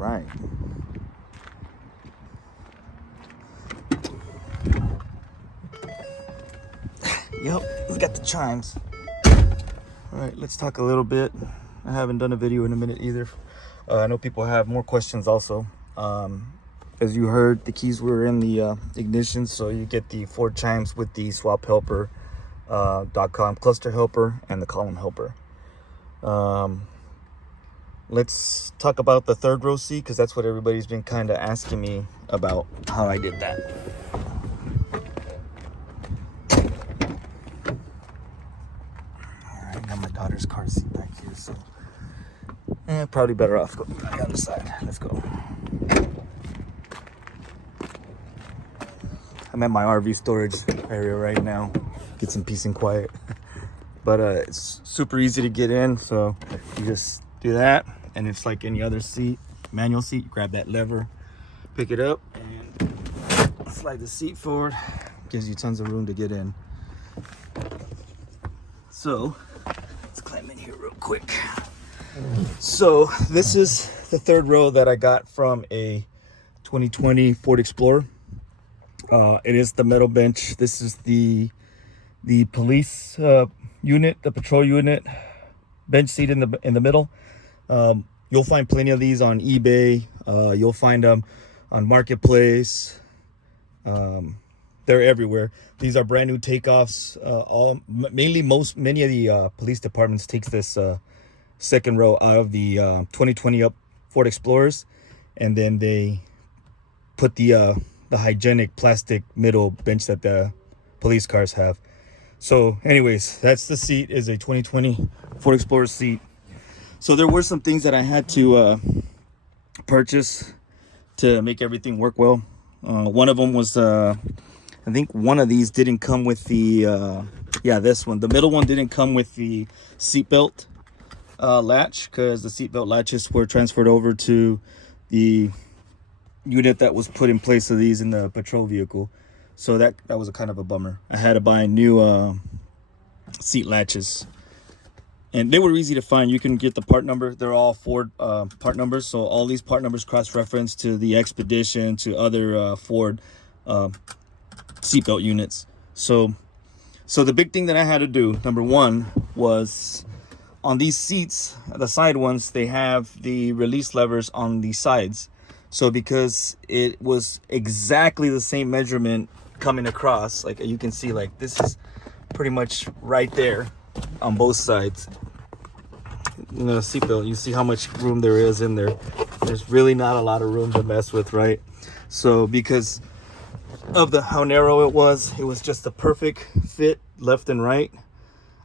right. Yep, it's got the chimes. All right, let's talk a little bit. I haven't done a video in a minute either. I know people have more questions also. As you heard, the keys were in the ignition, so you get the 4 chimes with the swap helper, .com cluster helper, and the column helper. Let's talk about the third row seat, because that's what everybody's been kind of asking me about, how I did that. All right, got my daughter's car seat back here, so probably better off going on the other side. Let's go. I'm at my RV storage area right now. Get some peace and quiet. But it's super easy to get in, so you just do that, and it's like any other seat, manual seat. You grab that lever, pick it up, and slide the seat forward. Gives you tons of room to get in. So let's climb in here real quick. So this is the third row that I got from a 2020 Ford Explorer. It is the metal bench. This is the police unit, the patrol unit bench seat in the middle. You'll find plenty of these on eBay. You'll find them on Marketplace. They're everywhere. These are brand new takeoffs. Many of the police departments takes this second row out of the 2020 up Ford Explorers, and then they put the hygienic plastic middle bench that the police cars have. So anyways, that's the seat, is a 2020 Ford Explorer seat. So there were some things that I had to purchase to make everything work well. One of them was I think one of these didn't come with the this one. The middle one didn't come with the seatbelt latch, because the seatbelt latches were transferred over to the unit that was put in place of these in the patrol vehicle. So that was a kind of a bummer. I had to buy new seat latches, and they were easy to find. You can get the part number. They're all Ford part numbers, so all these part numbers cross-reference to the Expedition, to other Ford seatbelt units. So the big thing that I had to do, number one, was on these seats, the side ones, they have the release levers on the sides. So because it was exactly the same measurement coming across, like you can see, like this is pretty much right there on both sides. You know, seatbelt, you see how much room there is in there. There's really not a lot of room to mess with, right? So because of how narrow it was just the perfect fit left and right.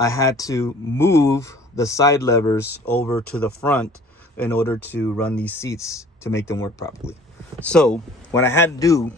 I had to move the side levers over to the front in order to run these seats to make them work properly. So what I had to do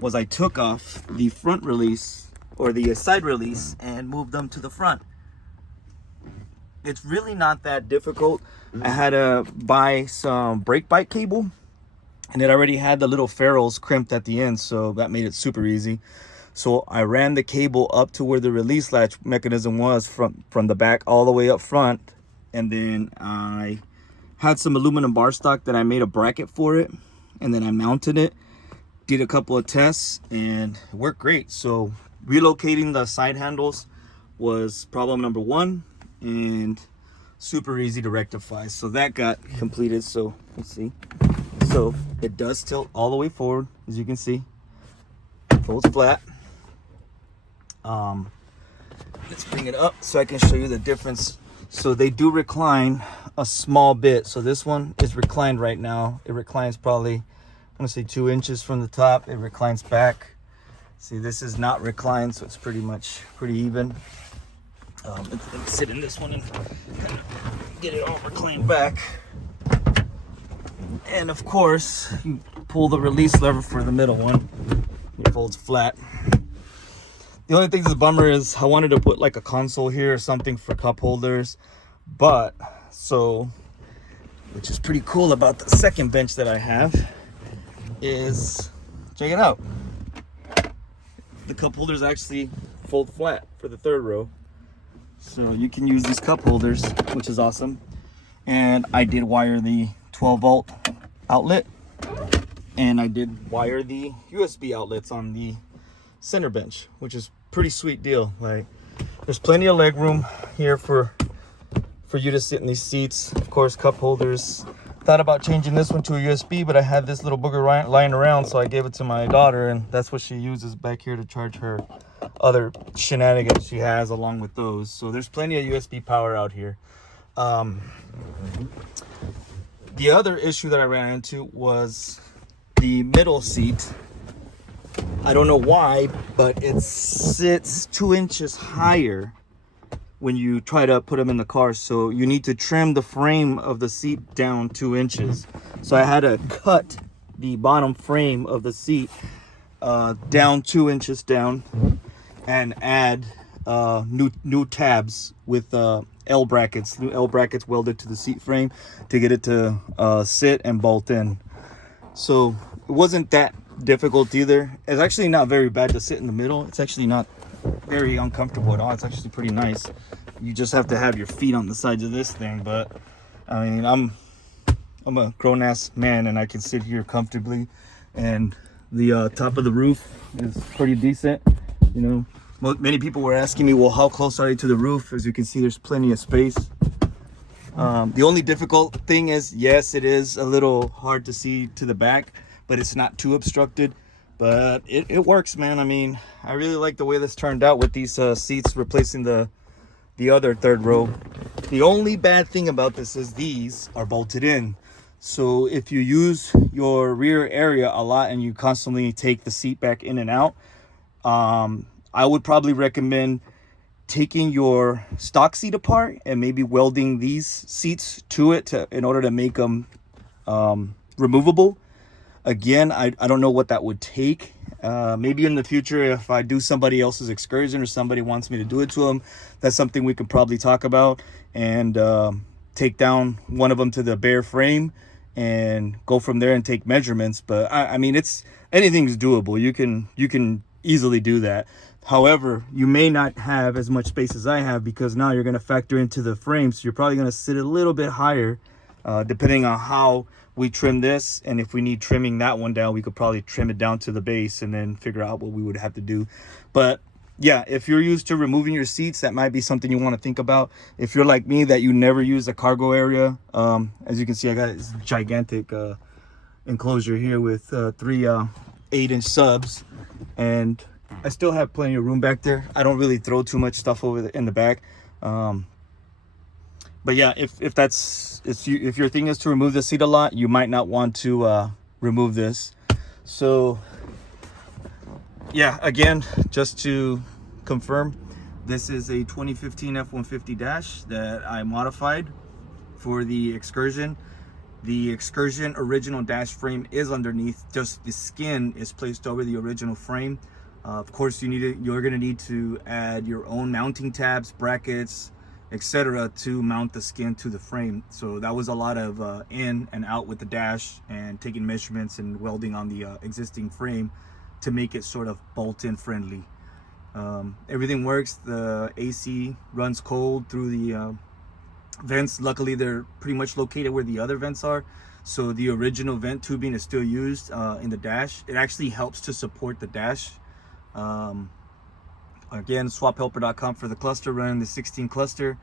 was I took off the front release, or the side release, and moved them to the front. It's really not that difficult. I had to buy some brake bite cable, and it already had the little ferrules crimped at the end, so that made it super easy. So I ran the cable up to where the release latch mechanism was from the back all the way up front, and then I had some aluminum bar stock that I made a bracket for it, and then I mounted it, did a couple of tests, and it worked great. So relocating the side handles was problem number one, and super easy to rectify. So that got completed. So let's see. So it does tilt all the way forward, as you can see. Folds flat. Let's bring it up so I can show you the difference. So they do recline a small bit. So this one is reclined right now. It reclines probably, I'm gonna say 2 inches from the top. It reclines back. See, this is not reclined, so it's pretty even. Let's sit in this one and get it all reclined back. And of course, you pull the release lever for the middle one. It folds flat. The only thing that's a bummer is I wanted to put like a console here or something for cup holders, but which is pretty cool about the second bench that I have is, check it out, the cup holders actually fold flat for the third row, so you can use these cup holders, which is awesome. And I did wire the 12 volt outlet, and I did wire the USB outlets on the center bench, which is pretty sweet deal. Like, there's plenty of leg room here for you to sit in these seats. Of course, cup holders. Thought about changing this one to a USB, but I had this little booger lying around, so I gave it to my daughter, and that's what she uses back here to charge her other shenanigans she has along with those. So there's plenty of USB power out here. The other issue that I ran into was the middle seat. I don't know why, but it sits 2 inches higher when you try to put them in the car. So you need to trim the frame of the seat down 2 inches. So I had to cut the bottom frame of the seat down 2 inches down and add new tabs with new L brackets welded to the seat frame to get it to sit and bolt in. So it wasn't that difficult either. It's actually not very bad to sit in the middle. It's actually not very uncomfortable at all. It's actually pretty nice. You just have to have your feet on the sides of this thing, but I mean, I'm a grown-ass man and I can sit here comfortably, and the top of the roof is pretty decent. You know, many people were asking me, well, how close are you to the roof? As you can see, there's plenty of space. The only difficult thing is, yes, it is a little hard to see to the back, but it's not too obstructed. But it works, man. I mean, I really like the way this turned out with these seats replacing the other third row. The only bad thing about this is these are bolted in. So if you use your rear area a lot and you constantly take the seat back in and out, I would probably recommend taking your stock seat apart and maybe welding these seats to it in order to make them removable. Again, I don't know what that would take. Maybe in the future, if I do somebody else's excursion or somebody wants me to do it to them, that's something we could probably talk about, and take down one of them to the bare frame and go from there and take measurements. But I mean, anything's doable. You can easily do that. However, you may not have as much space as I have, because now you're going to factor into the frame. So you're probably going to sit a little bit higher, depending on how we trim this. And if we need trimming that one down, we could probably trim it down to the base and then figure out what we would have to do. But yeah, if you're used to removing your seats, that might be something you want to think about. If you're like me, that you never use the cargo area, as you can see, I got this gigantic enclosure here with 3 8-inch subs, and I still have plenty of room back there. I don't really throw too much stuff over in the back. But yeah, if your thing is to remove the seat a lot, you might not want to remove this. So yeah, again, just to confirm, this is a 2015 F-150 that I modified for the Excursion. The Excursion original dash frame is underneath, just the skin is placed over the original frame. Of course, you're gonna need to add your own mounting tabs, brackets, etc. to mount the skin to the frame. So that was a lot of in and out with the dash and taking measurements and welding on the existing frame to make it sort of bolt-in friendly. Everything works. The AC runs cold through the vents. Luckily, they're pretty much located where the other vents are. So the original vent tubing is still used in the dash. It actually helps to support the dash. Again, swaphelper.com for the cluster, running the 16 cluster.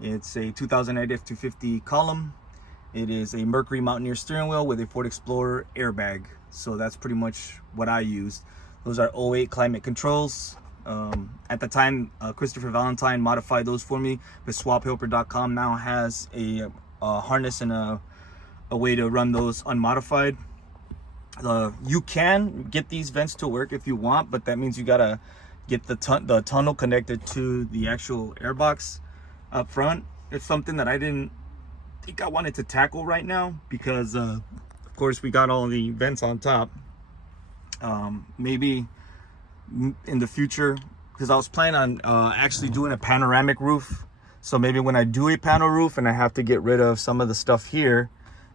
It's a 2008 F250 column. It is a Mercury Mountaineer steering wheel with a Ford Explorer airbag. So that's pretty much what I used. Those are 08 climate controls. At the time, Christopher Valentine modified those for me, but swaphelper.com now has a harness and a way to run those unmodified. You can get these vents to work if you want, but that means you gotta get the tunnel connected to the actual airbox up front. It's something that I didn't think I wanted to tackle right now, because of course we got all the vents on top. Maybe in the future, because I was planning on actually doing a panoramic roof. So maybe when I do a panel roof and I have to get rid of some of the stuff here,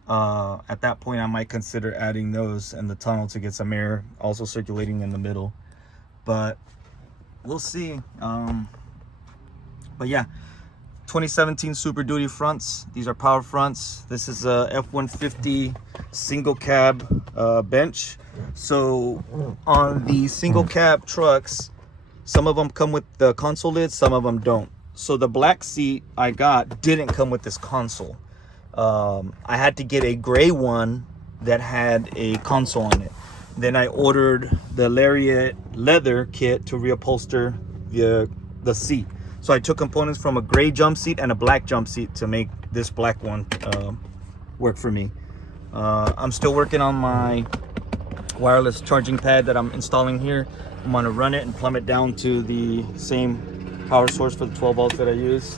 at that point I might consider adding those and the tunnel to get some air also circulating in the middle. But we'll see. But yeah, 2017 Super Duty fronts. These are power fronts. This is a F-150 single cab bench. So on the single cab trucks, some of them come with the console lid, some of them don't. So the black seat I got didn't come with this console. I had to get a gray one that had a console on it. Then I ordered the Lariat leather kit to reupholster the seat. So I took components from a gray jump seat and a black jump seat to make this black one work for me. I'm still working on my wireless charging pad that I'm installing here. I'm gonna run it and plumb it down to the same power source for the 12 volts that I use.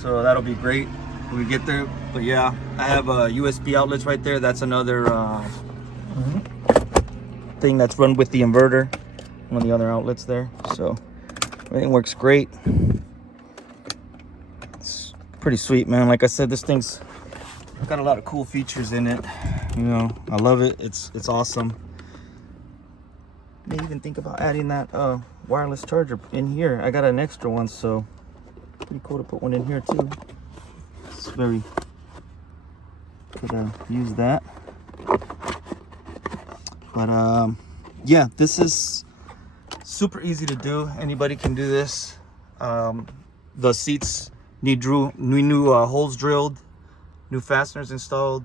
So that'll be great when we get there. But yeah, I have USB outlets right there. That's another thing that's run with the inverter. One of the other outlets there. So everything works great. It's pretty sweet, man. Like I said, this thing's got a lot of cool features in it. You know, I love it. It's awesome. May even think about adding that wireless charger in here. I got an extra one, so pretty cool to put one in here too. It's very could use that. But yeah, this is super easy to do. Anybody can do this. The seats need new holes drilled, new fasteners installed.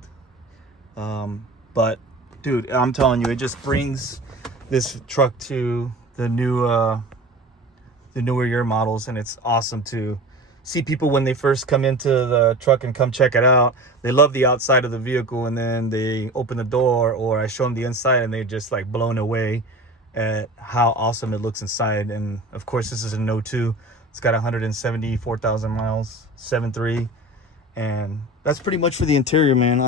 But dude, I'm telling you, it just brings this truck to the newer year models, and it's awesome to see people when they first come into the truck and come check it out. They love the outside of the vehicle, and then they open the door or I show them the inside and they're just like blown away at how awesome it looks inside. And of course, this is an 02. It's got 174,000 miles, 7.3, and that's pretty much for the interior, man.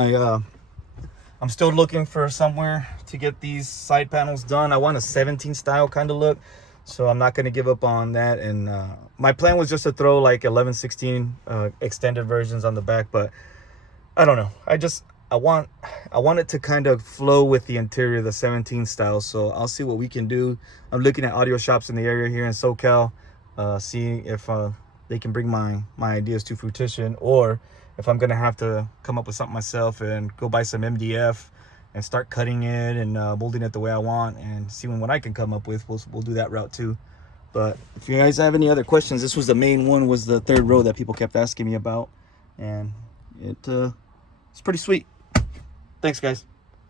I'm still looking for somewhere to get these side panels done. I want a 17 style kind of look, so I'm not going to give up on that. And my plan was just to throw like 11, 16 extended versions on the back, but I don't know. I want it to kind of flow with the interior, the 17 style. So I'll see what we can do. I'm looking at audio shops in the area here in SoCal, seeing if they can bring my ideas to fruition, or if I'm gonna have to come up with something myself and go buy some MDF and start cutting it and molding it the way I want and seeing what I can come up with. We'll do that route too. But if you guys have any other questions, this was the main one, was the third row that people kept asking me about, and it's pretty sweet. Thanks, guys.